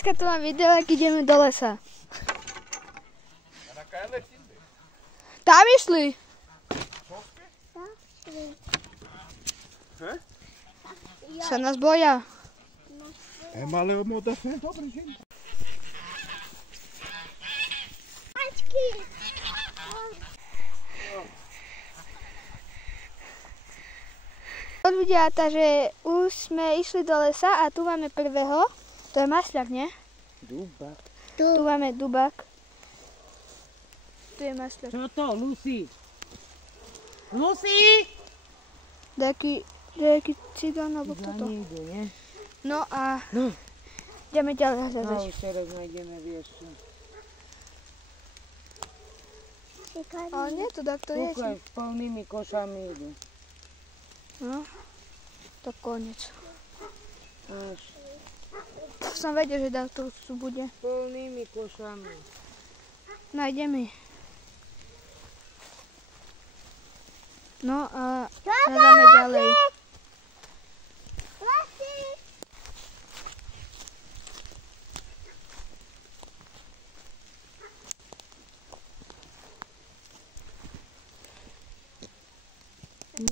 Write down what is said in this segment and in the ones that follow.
Dneska tu mám video, ak ideme do lesa. Tam išli. Sa nás boja. Ale moda sa dobre, že? Mačky. Ľudia, takže už sme išli do lesa a tu máme prvého. To je masľak, nie? Dubak. Tu máme dubak. Tu je masľak. Čo to, Lucy? Lucy! Nejaký cigán alebo Za toto. niekde, nie? No a No. ideme ďalej No hľadať. už teraz nájdeme, vieš čo. Ale nie, to takto je. Kúkaj, s plnými košami idú. No, to koniec. Až Som vedel, že takto tu bude. s plnými košami. Nájdeme. No a hľadáme ďalej.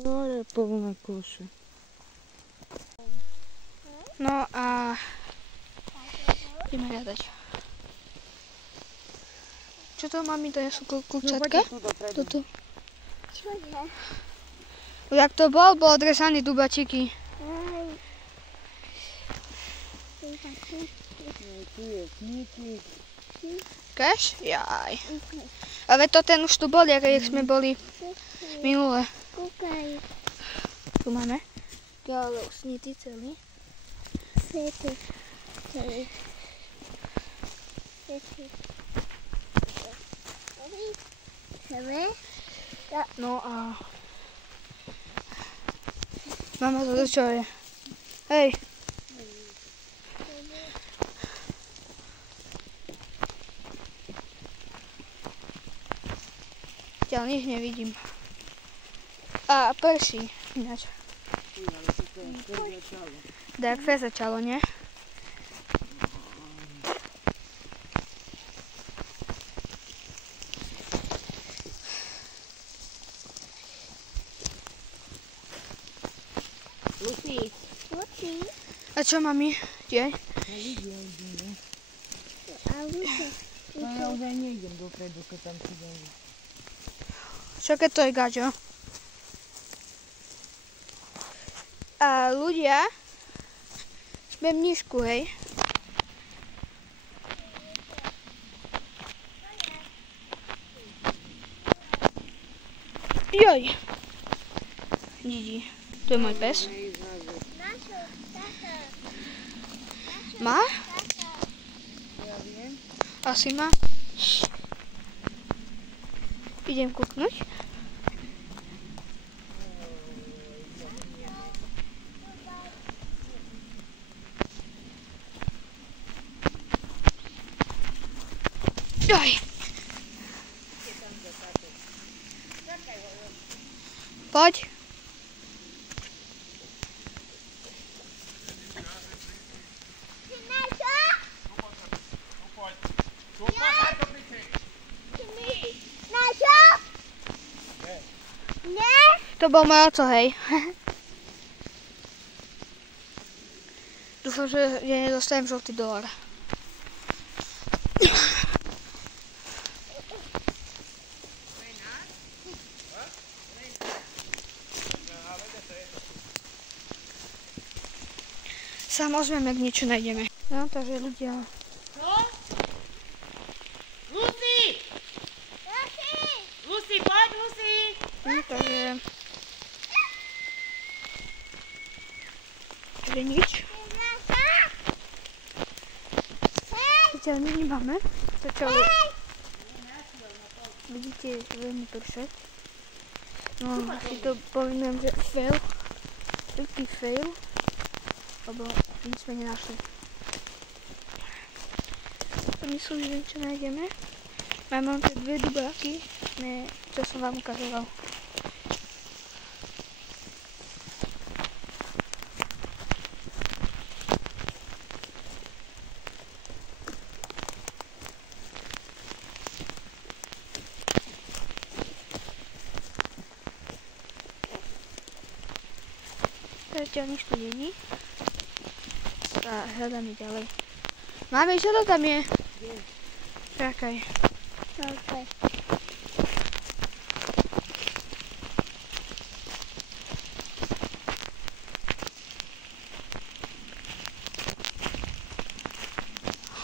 More plné koše. No a ideme hľadať. Čo to, mami, to sú kľúčatka? tu dopredu. Toto. Čo je? Jak to bol odrezaný dubačiky. Tu je sníky. Keš? Jaj. Ale to ten už tu bol, jak sme boli minule. Kúkaj. Tu máme. Ďalej usnitý celý. Svetý. Celý. Svetý. Chceme? No a... Mama, to čo je? Hej. Ďalej nič nevidím. A prší. Ináč. Tak fe začalo, nie? Lucy, Lucy. A čo, mami? Kde? A Lucy. no ja už aj nejdem dopredu, keď tam si dám. Čo keď to je, Gaďo? A ľudia, sme v nížku, hej? Joj. Didi, to je môj pes. Má? Ja viem. Asi má. Idem kúknuť. Joj. Poď. To bol môj oco, hej. Dúfam, že ja nedostanem žltý dolár. Samozrejme, ak niečo nájdeme. No, takže ľudia... Čo? Lucy! Lucy, poď, Lucy! takže... Takže nič. Zatiaľ nič nemáme. Začalo... Vidíte, veľmi pršať. No, si to poviem, že fail. Veľký fail. Lebo nič sme nenašli. To myslím, že niečo nájdeme. Máme tie dve dubáky, čo som vám ukazoval. zatiaľ nič tu není. A hľadáme ďalej. Máme, čo to tam je? Čakaj. Okay.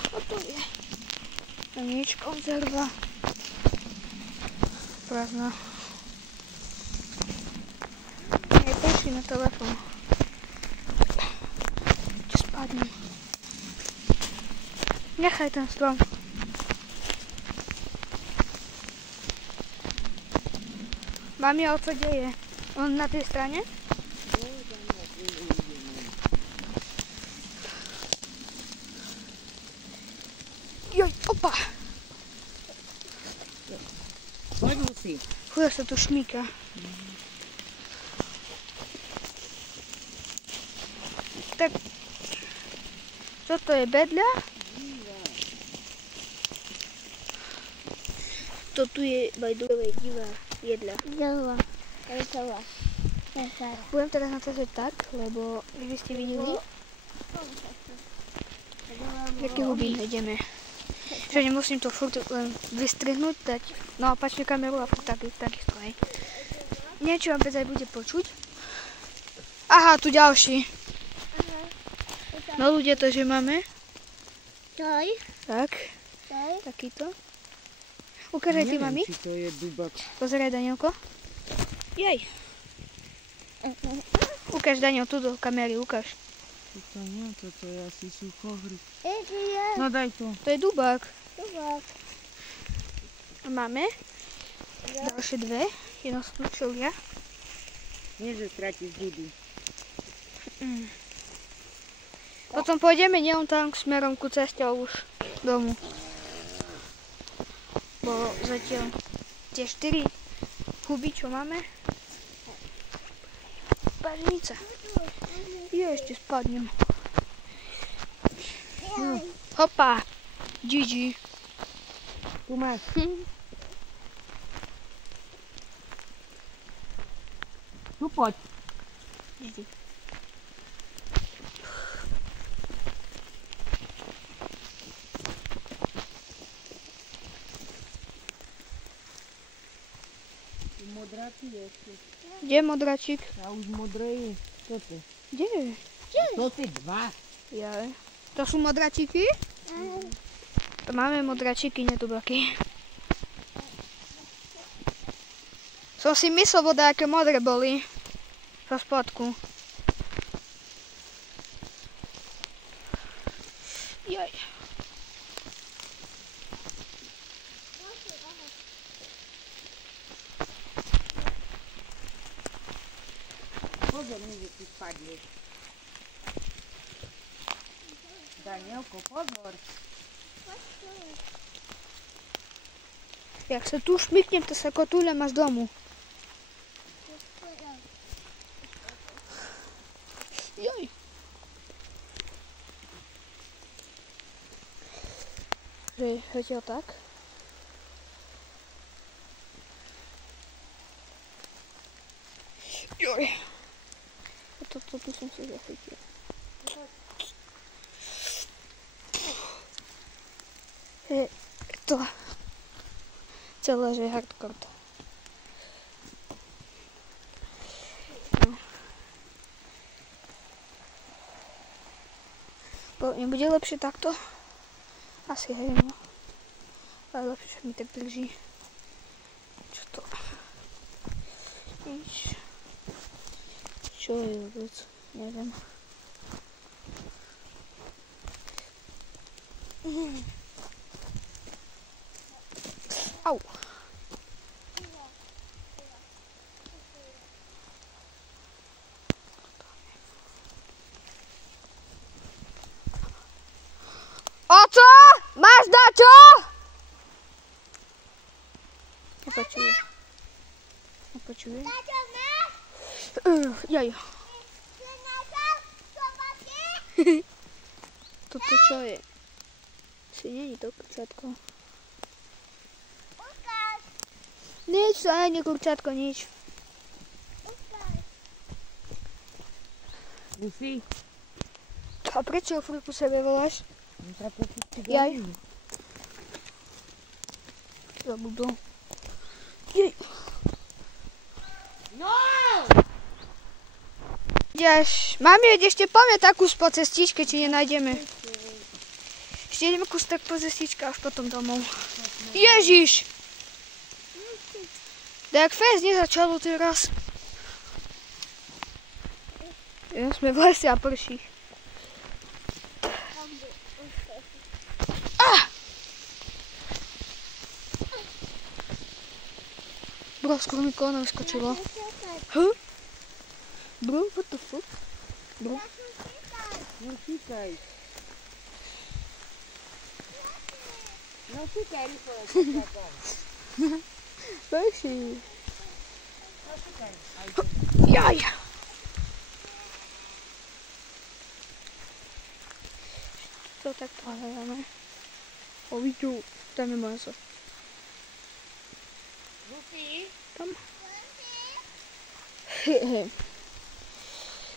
Čo to je? To nič, konzerva. Prázdna. Prišli na telefón. Čo spadnem. Nechaj ten strom. Mami, ale čo deje? On na tej strane? Joj, opa! Poď, Lucy. Chuja sa tu šmíka. Tak, čo to je, bedľa? To tu je bajdové divá jedľa. Dole. Dole. Budem teraz na ceste tak, lebo vy ste videli, aké hlubín ideme. Že nemusím to furt len vystrihnúť, dať na opačnú kameru a furt takisto aj. Niečo vám aj bude počuť. Aha, tu ďalší. No ľudia, to, že máme. Doj. Tak, Doj. takýto. Ukážaj ty, mami. Či to je dubak. Pozeraj, Danielko. Jej. Ukáž, Daniel, tu do kamery, ukáž. Toto nie, toto je asi suchohry. Ešte je. No daj to. To je dubák. Dubak. Máme ďalšie dve. Jedno sú tu čelia. Nie, že stratíš dudy. Potom pôjdeme nielen tam smerom ku ceste, ale už domu. Bo zatiaľ tie 4 huby, čo máme. Pažnica. Ja ešte spadnem. Hopa. GG. Tu máš. Tu poď. GG. Modráci ešte. Kde je modračík? A už modré je. Toto. Kde je? To si dva. Ja. To sú modračíky? To máme modračíky, netubaky. Som si myslel, voda, aké modré boli. Zo spodku. Jaj. Pozor, nie, že ty spadneš. Danielko, pozor. Jak sa tu šmyknem, to sa kotúľam až domu. Joj. Že zatiaľ tak. Joj. Toto tu som si zachytil. Je to celé, že hardcore. No. Nebude lepšie takto? Asi hej, no. Ale lepšie, že mi tak drží. Čo to? Nič. Čo je vôbec? Neviem. Au. Oco? Máš dačo? Nepočuje. Nepočuje. Jaj. Toto čo je? Si není to kurčatko. Nič, to nie je kurčatko, nič. Musí. A prečo Furku sebe voláš? Sa počuť Jaj. Zabudol. Jej. No! Mami, ešte poďme takú po cestičke, či nenájdeme. Ešte ideme kus tak po cestičke, až potom domov. Ježiš! Tak fest nezačalo teraz. Ja sme v lese a prší. Bro, skoro mi koleno vyskočilo. Bro, what the fuck? Bro. No šíkaj. No šíkaj, rýchlo. Prší. No šíkaj. Jaj. To tak pohľadáme. O, vidú, tam je maso. Musí. Tam.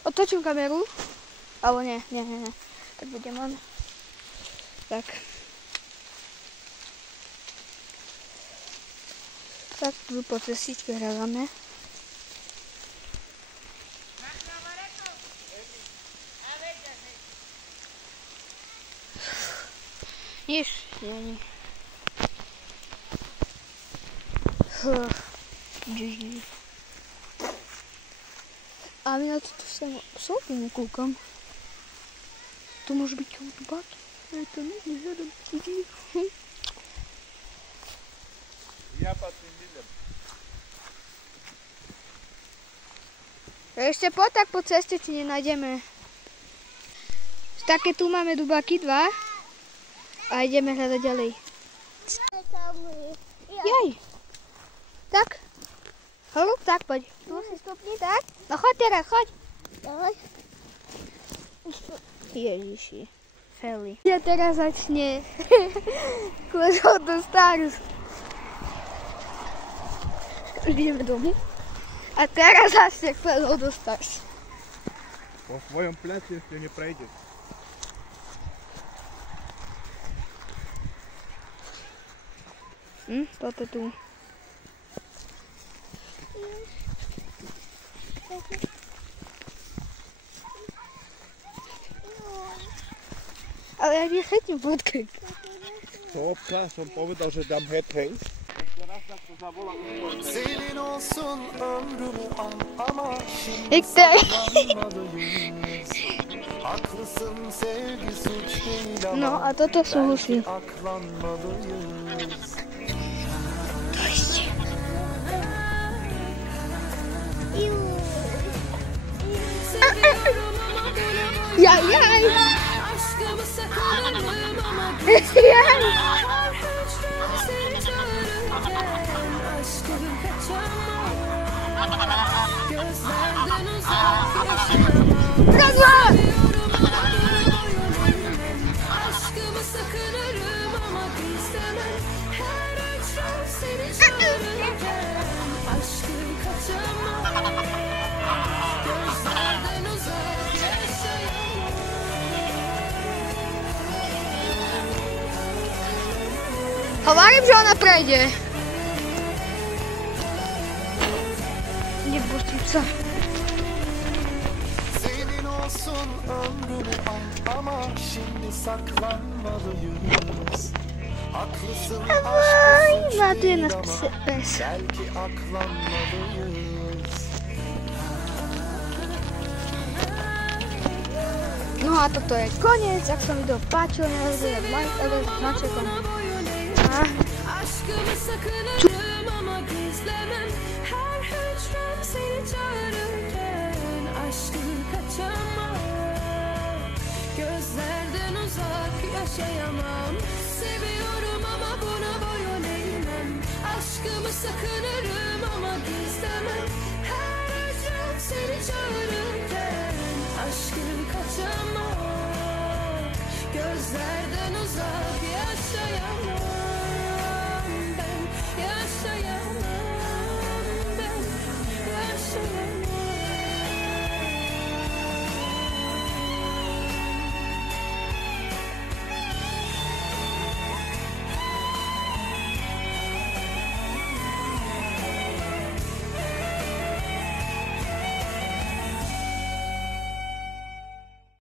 Otočím kameru. Alebo nie. Tak budem len. Tak. Tak tu po cestičke hľadáme. Nič, nie. A my na toto sofu nekúkam. To môže byť hudba. Ale to nežiadam. Ja patrím lidem. Ešte tak po ceste, či nenájdeme. Také tu máme dubáky 2. A ideme hľadať ďalej. Jaj. Tak. Holub, tak poď. Tu si stupni, tak. No choď teraz, choď. Ježiši. Feli. Ja teraz začne klesať do Stars. Ideme domov. A teraz začne klesať do Stars. Po svojom pleci ešte neprejdeš. Toto tu. Ale ja nechytím vodky. Topka, som povedal, že dám headhang. Ešte raz tak to zavolám. Senin olsun ömrümü al ama şimdi İşte. saklanmalıyız. Haklısın sevgi suç değil ama No a toto súhlasím. aklanmalıyız. Jaj. Jaj. Bırakma! Aşkımı sakınırım ama istemem. Her akşam seni çağırırken aşkım kaçamam. Gözlerden uzak yaşayamam. Говорим, že ona prejde. Nepustím sa. Senin olsun ömrümü al ama şimdi saklanmalıyız. Haklısın aşkı Ładuje suç nas değil ama pes. belki aklanmalıyız. No a toto je koniec. Ak sa video páčilo, nevedieť like, ale značekom. Aşkımı sakınırım ama gizlemem. Her hücrem seni çağırırken aşkım kaçamam. Gözlerden uzak yaşayamam.